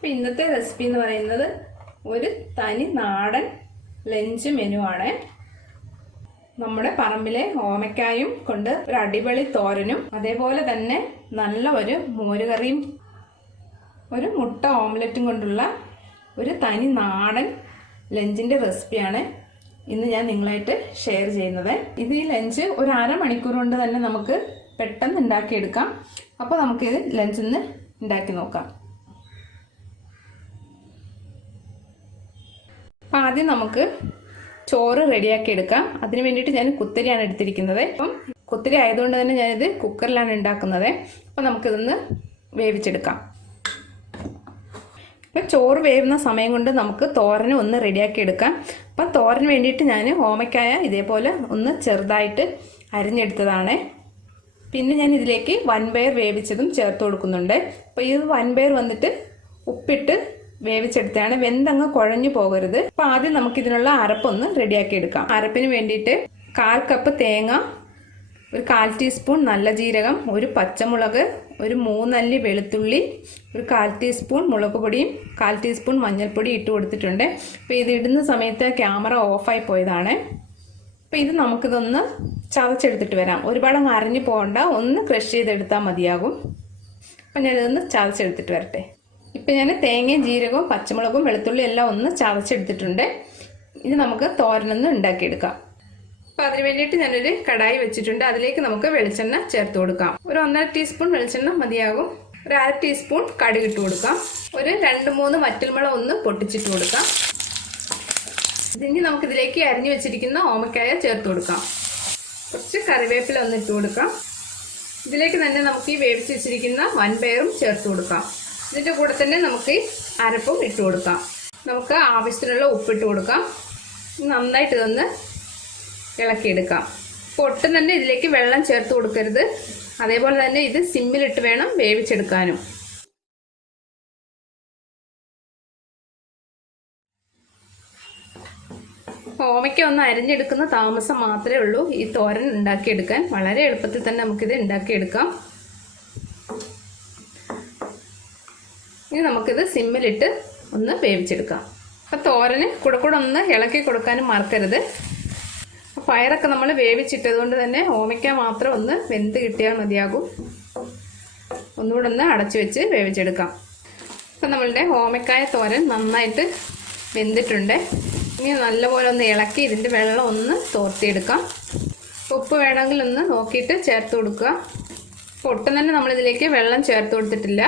അപ്പോൾ ഇന്നത്തെ റെസിപ്പി എന്ന് പറയുന്നത് ഒരു തനി നാടൻ ലഞ്ച് മെനു ആണ്. നമ്മുടെ പറമ്പിലെ ഓമയ്ക്കായും കൊണ്ട് ഒരു അടിപൊളി തോരനും അതേപോലെ തന്നെ നല്ല ഒരു മോരുകറിയും ഒരു മുട്ട ഓംലെറ്റും കൊണ്ടുള്ള ഒരു തനി നാടൻ ലഞ്ചിൻ്റെ റെസിപ്പിയാണ് ഇന്ന് ഞാൻ നിങ്ങളായിട്ട് ഷെയർ ചെയ്യുന്നത്. ഇത് ഈ ലഞ്ച് ഒരു അരമണിക്കൂർ കൊണ്ട് തന്നെ നമുക്ക് പെട്ടെന്ന് ഉണ്ടാക്കിയെടുക്കാം. അപ്പോൾ നമുക്കിത് ലഞ്ചിൽ നിന്ന് ഉണ്ടാക്കി നോക്കാം. അപ്പം ആദ്യം നമുക്ക് ചോറ് റെഡിയാക്കി എടുക്കാം. അതിന് വേണ്ടിയിട്ട് ഞാൻ കുത്തരിയാണ് എടുത്തിരിക്കുന്നത്. അപ്പം കുത്തരി ആയതുകൊണ്ട് തന്നെ ഞാനിത് കുക്കറിലാണ് ഉണ്ടാക്കുന്നത്. അപ്പം നമുക്കിതൊന്ന് വേവിച്ചെടുക്കാം. ഇപ്പം ചോറ് വേവുന്ന സമയം കൊണ്ട് നമുക്ക് തോരന് ഒന്ന് റെഡിയാക്കി എടുക്കാം. അപ്പം തോരന് വേണ്ടിയിട്ട് ഞാൻ ഓമയ്ക്കായ ഇതേപോലെ ഒന്ന് ചെറുതായിട്ട് അരിഞ്ഞെടുത്തതാണ്. പിന്നെ ഞാൻ ഇതിലേക്ക് വൻപയർ വേവിച്ചതും ചേർത്ത് കൊടുക്കുന്നുണ്ട്. അപ്പോൾ ഈ വൻപയർ വന്നിട്ട് ഉപ്പിട്ട് വേവിച്ചെടുത്താണ്. വെന്തങ്ങ് കുഴഞ്ഞു പോകരുത്. അപ്പോൾ ആദ്യം നമുക്കിതിനുള്ള അരപ്പൊന്ന് റെഡിയാക്കി എടുക്കാം. അരപ്പിന് വേണ്ടിയിട്ട് 1/4 കപ്പ് തേങ്ങ, ഒരു 1/4 ടീസ്പൂൺ നല്ല ജീരകം, ഒരു പച്ചമുളക്, ഒരു 3 അല്ലി വെളുത്തുള്ളി, ഒരു 1/4 ടീസ്പൂൺ മുളക് പൊടിയും 1/4 ടീസ്പൂൺ മഞ്ഞൾപ്പൊടി ഇട്ട് കൊടുത്തിട്ടുണ്ട്. അപ്പോൾ ഇത് ഇടുന്ന സമയത്ത് ക്യാമറ ഓഫായി പോയതാണ്. അപ്പോൾ ഇത് നമുക്കിതൊന്ന് ചതച്ചെടുത്തിട്ട് വരാം. ഒരുപാട് അരഞ്ഞു പോകണ്ട, ഒന്ന് ക്രഷ് ചെയ്തെടുത്താൽ മതിയാകും. അപ്പം ഞാനിതൊന്ന് ചതച്ചെടുത്തിട്ട് വരട്ടെ. ഇപ്പം ഞാൻ തേങ്ങയും ജീരകവും പച്ചമുളകും വെളുത്തുള്ളി എല്ലാം ഒന്ന് ചതച്ചെടുത്തിട്ടുണ്ട്. ഇത് നമുക്ക് തോരനൊന്ന് ഉണ്ടാക്കിയെടുക്കാം. അപ്പോൾ അതിന് വേണ്ടിയിട്ട് ഞാനൊരു കടായി വെച്ചിട്ടുണ്ട്. അതിലേക്ക് നമുക്ക് വെളിച്ചെണ്ണ ചേർത്ത് കൊടുക്കാം. ഒരു 1.5 ടീസ്പൂൺ വെളിച്ചെണ്ണ മതിയാകും. ഒരു 1/2 ടീസ്പൂൺ കടുക് ഇട്ട് കൊടുക്കാം. ഒരു 2-3 വറ്റൽമുളക് ഒന്ന് പൊട്ടിച്ചിട്ട് കൊടുക്കാം. ഇനി നമുക്കിതിലേക്ക് അരിഞ്ഞു വെച്ചിരിക്കുന്ന ഓമയ്ക്കായ ചേർത്ത് കൊടുക്കാം. കുറച്ച് കറിവേപ്പില ഒന്ന് ഇട്ട് കൊടുക്കാം. ഇതിലേക്ക് തന്നെ നമുക്ക് ഈ വേവിച്ച് വെച്ചിരിക്കുന്ന വൻപയറും ചേർത്ത് കൊടുക്കാം. ഇതിൻ്റെ കൂടെ തന്നെ നമുക്ക് അരപ്പും ഇട്ട് കൊടുക്കാം. നമുക്ക് ആവശ്യത്തിനുള്ള ഉപ്പിട്ട് കൊടുക്കാം. നന്നായിട്ട് ഇതൊന്ന് ഇളക്കിയെടുക്കാം. അപ്പോൾ ഒട്ടും തന്നെ ഇതിലേക്ക് വെള്ളം ചേർത്ത് കൊടുക്കരുത്. അതേപോലെ തന്നെ ഇത് സിമ്മിലിട്ട് വേണം വേവിച്ചെടുക്കാനും. ഓമയ്ക്ക ഒന്ന് അരിഞ്ഞെടുക്കുന്ന താമസം മാത്രമേ ഉള്ളൂ ഈ തോരൻ ഉണ്ടാക്കിയെടുക്കാൻ. വളരെ എളുപ്പത്തിൽ തന്നെ നമുക്കിത് ഉണ്ടാക്കിയെടുക്കാം. ഇനി നമുക്കിത് സിമ്മിലിട്ട് ഒന്ന് വേവിച്ചെടുക്കാം. അപ്പോൾ തോരന് കൂടെ ഒന്ന് ഇളക്കി കൊടുക്കാനും മറക്കരുത്. പയറൊക്കെ നമ്മൾ വേവിച്ചിട്ടത് കൊണ്ട് തന്നെ ഓമയ്ക്ക മാത്രം ഒന്ന് വെന്ത് കിട്ടിയാൽ മതിയാകും. ഒന്നുകൂടെ ഒന്ന് അടച്ചു വെച്ച് വേവിച്ചെടുക്കാം. അപ്പം നമ്മളുടെ ഓമയ്ക്കായ തോരൻ നന്നായിട്ട് വെന്തിട്ടുണ്ട്. ഇനി നല്ലപോലെ ഒന്ന് ഇളക്കി ഇതിൻ്റെ വെള്ളം ഒന്ന് തോർത്തിയെടുക്കാം. ഉപ്പ് വേണമെങ്കിൽ ഒന്ന് നോക്കിയിട്ട് ചേർത്ത് കൊടുക്കുക. ഒട്ടും തന്നെ നമ്മളിതിലേക്ക് വെള്ളം ചേർത്ത് കൊടുത്തിട്ടില്ല.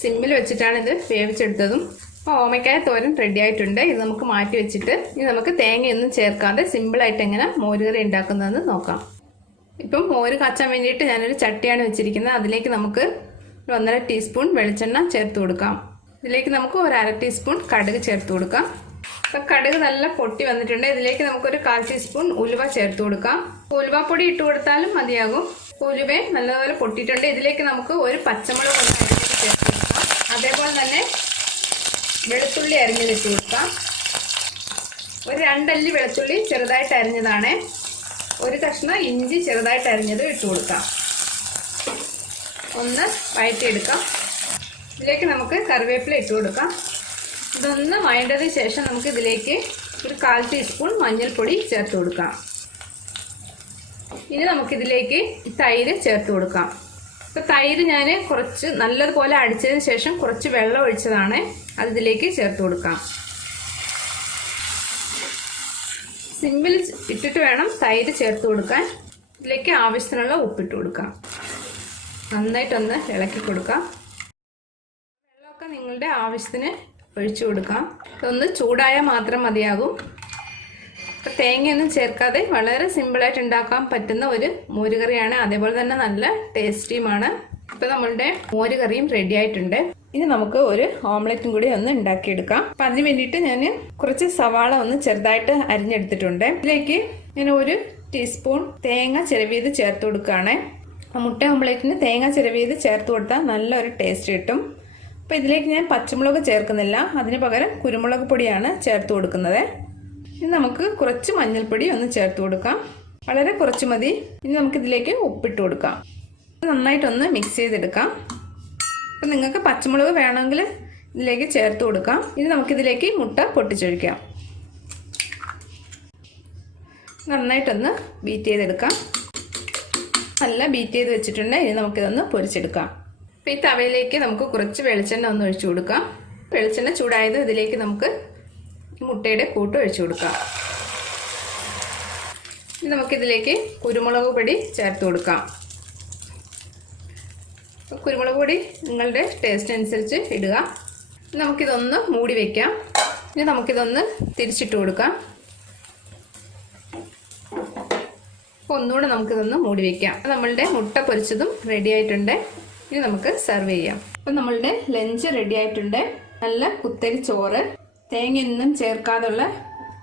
സിമ്മിൽ വെച്ചിട്ടാണ് ഇത് വേവിച്ചെടുത്തതും. അപ്പോൾ ഓമയ്ക്കായ തോരൻ റെഡി ആയിട്ടുണ്ട്. ഇത് നമുക്ക് മാറ്റി വെച്ചിട്ട് ഇനി നമുക്ക് തേങ്ങയൊന്നും ചേർക്കാതെ സിമ്പിളായിട്ട് എങ്ങനെ മോരുകറി ഉണ്ടാക്കുന്നതെന്ന് നോക്കാം. ഇപ്പം മോര് കാച്ചാൻ വേണ്ടിയിട്ട് ഞാനൊരു ചട്ടിയാണ് വെച്ചിരിക്കുന്നത്. അതിലേക്ക് നമുക്ക് ഒരു 1.5 ടീസ്പൂൺ വെളിച്ചെണ്ണ ചേർത്ത് കൊടുക്കാം. ഇതിലേക്ക് നമുക്ക് ഒരു 1/2 ടീസ്പൂൺ കടുക് ചേർത്ത് കൊടുക്കാം. അപ്പോൾ കടുക് നല്ല പൊട്ടി വന്നിട്ടുണ്ട്. ഇതിലേക്ക് നമുക്കൊരു 1/4 ടീസ്പൂൺ ഉലുവ ചേർത്ത് കൊടുക്കാം. ഉലുവപ്പൊടി ഇട്ട് കൊടുത്താലും മതിയാകും. ഉലുവ നല്ലപോലെ പൊട്ടിയിട്ടുണ്ട്. ഇതിലേക്ക് നമുക്ക് ഒരു പച്ചമുളക് ഒന്ന് അരിഞ്ഞിട്ട് ചേർത്ത് കൊടുക്കാം. അതേപോലെ തന്നെ വെളുത്തുള്ളി അരിഞ്ഞിട്ട് കൊടുക്കാം. ഒരു 2 അല്ലി വെളുത്തുള്ളി ചെറുതായിട്ട് അരിഞ്ഞതാണ്. ഒരു കഷ്ണം ഇഞ്ചി ചെറുതായിട്ട് അരിഞ്ഞത് ഇട്ട് കൊടുക്കാം. ഒന്ന് വഴറ്റിയെടുക്കാം. ഇതിലേക്ക് നമുക്ക് കറിവേപ്പില ഇട്ട് കൊടുക്കാം. ഇതൊന്ന് വഴണ്ടതിന് ശേഷം നമുക്ക് ഇതിലേക്ക് ഒരു 1/4 ടീസ്പൂൺ മഞ്ഞൾപ്പൊടി ചേർത്ത് കൊടുക്കാം. ഇനി നമുക്കിതിലേക്ക് തൈര് ചേർത്ത് കൊടുക്കാം. അപ്പോൾ തൈര് ഞാൻ കുറച്ച് നല്ലതുപോലെ അടിച്ചതിന് ശേഷം കുറച്ച് വെള്ളം ഒഴിച്ചതാണ്. അത് ഇതിലേക്ക് ചേർത്ത് കൊടുക്കാം. സിമ്പിൾ ഇട്ടിട്ട് വേണം തൈര് ചേർത്ത് കൊടുക്കാൻ. ഇതിലേക്ക് ആവശ്യത്തിനുള്ള ഉപ്പിട്ട് കൊടുക്കാം. നന്നായിട്ടൊന്ന് ഇളക്കി കൊടുക്കാം. വെള്ളമൊക്കെ നിങ്ങളുടെ ആവശ്യത്തിന് ഒഴിച്ചു കൊടുക്കാം. ഇതൊന്ന് ചൂടായാൽ മാത്രം മതിയാകും. അപ്പോൾ തേങ്ങയൊന്നും ചേർക്കാതെ വളരെ സിമ്പിളായിട്ട് ഉണ്ടാക്കാൻ പറ്റുന്ന ഒരു മോരുകറിയാണ്. അതേപോലെ തന്നെ നല്ല ടേസ്റ്റിയുമാണ്. ഇപ്പോൾ നമ്മളുടെ മോരുകറിയും റെഡി ആയിട്ടുണ്ട്. ഇനി നമുക്ക് ഒരു ഓംലെറ്റും കൂടി ഒന്ന് ഉണ്ടാക്കിയെടുക്കാം. അപ്പം അതിന് വേണ്ടിയിട്ട് ഞാൻ കുറച്ച് സവാള ഒന്ന് ചെറുതായിട്ട് അരിഞ്ഞെടുത്തിട്ടുണ്ട്. ഇതിലേക്ക് ഞാൻ 1 ടീസ്പൂൺ തേങ്ങ ചിരവിയത് ചേർത്ത് കൊടുക്കുകയാണ്. മുട്ട ഓംലെറ്റിന് തേങ്ങ ചിരവിയത് ചേർത്ത് കൊടുത്താൽ നല്ലൊരു ടേസ്റ്റ് കിട്ടും. അപ്പോൾ ഇതിലേക്ക് ഞാൻ പച്ചമുളക് ചേർക്കുന്നില്ല. അതിന് പകരം കുരുമുളക് പൊടിയാണ് ചേർത്ത് കൊടുക്കുന്നത്. ഇനി നമുക്ക് കുറച്ച് മഞ്ഞൾപ്പൊടി ഒന്ന് ചേർത്ത് കൊടുക്കാം. വളരെ കുറച്ച് മതി. ഇനി നമുക്കിതിലേക്ക് ഉപ്പിട്ട് കൊടുക്കാം. നന്നായിട്ടൊന്ന് മിക്സ് ചെയ്തെടുക്കാം. അപ്പം നിങ്ങൾക്ക് പച്ചമുളക് വേണമെങ്കിൽ ഇതിലേക്ക് ചേർത്ത് കൊടുക്കാം. ഇനി നമുക്കിതിലേക്ക് മുട്ട പൊട്ടിച്ചൊഴിക്കാം. നന്നായിട്ടൊന്ന് ബീറ്റ് ചെയ്തെടുക്കാം. നല്ല ബീറ്റ് ചെയ്ത് വെച്ചിട്ടുണ്ട്. ഇനി നമുക്കിതൊന്ന് പൊരിച്ചെടുക്കാം. അപ്പോൾ ഈ തവയിലേക്ക് നമുക്ക് കുറച്ച് വെളിച്ചെണ്ണ ഒന്ന് ഒഴിച്ചു കൊടുക്കാം. വെളിച്ചെണ്ണ ചൂടായത് ഇതിലേക്ക് നമുക്ക് മുട്ടയുടെ കൂട്ട് ഒഴിച്ചു കൊടുക്കാം. ഇനി നമുക്കിതിലേക്ക് കുരുമുളക് പൊടി ചേർത്ത് കൊടുക്കാം. കുരുമുളക് പൊടി നിങ്ങളുടെ ടേസ്റ്റ് അനുസരിച്ച് ഇടുക. നമുക്കിതൊന്ന് മൂടി വയ്ക്കാം. ഇനി നമുക്കിതൊന്ന് തിരിച്ചിട്ട് കൊടുക്കാം. ഒന്നുകൂടെ നമുക്കിതൊന്ന് മൂടി വയ്ക്കാം. നമ്മളുടെ മുട്ട പൊരിച്ചതും റെഡി ആയിട്ടുണ്ട്. ഇനി നമുക്ക് സെർവ് ചെയ്യാം. അപ്പം നമ്മളുടെ ലഞ്ച് റെഡി ആയിട്ടുണ്ട്. നല്ല കുത്തരി ചോറ്, തേങ്ങയൊന്നും ചേർക്കാതുള്ള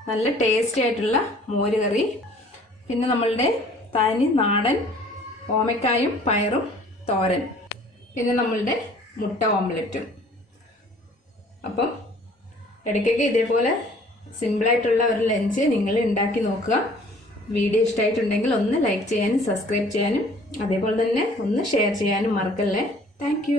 നല്ല ടേസ്റ്റി ആയിട്ടുള്ള മോരുകറി, പിന്നെ നമ്മളുടെ തനി നാടൻ ഓമക്കായും പയറും തോരൻ, പിന്നെ നമ്മളുടെ മുട്ട ഓംലെറ്റും. അപ്പം ഇടയ്ക്കൊക്കെ ഇതേപോലെ സിമ്പിളായിട്ടുള്ള ഒരു ലഞ്ച് നിങ്ങൾ ഉണ്ടാക്കി നോക്കുക. വീഡിയോ ഇഷ്ടമായിട്ടുണ്ടെങ്കിൽ ഒന്ന് ലൈക്ക് ചെയ്യാനും സബ്സ്ക്രൈബ് ചെയ്യാനും അതേപോലെ തന്നെ ഒന്ന് ഷെയർ ചെയ്യാനും മറക്കല്ലേ. താങ്ക്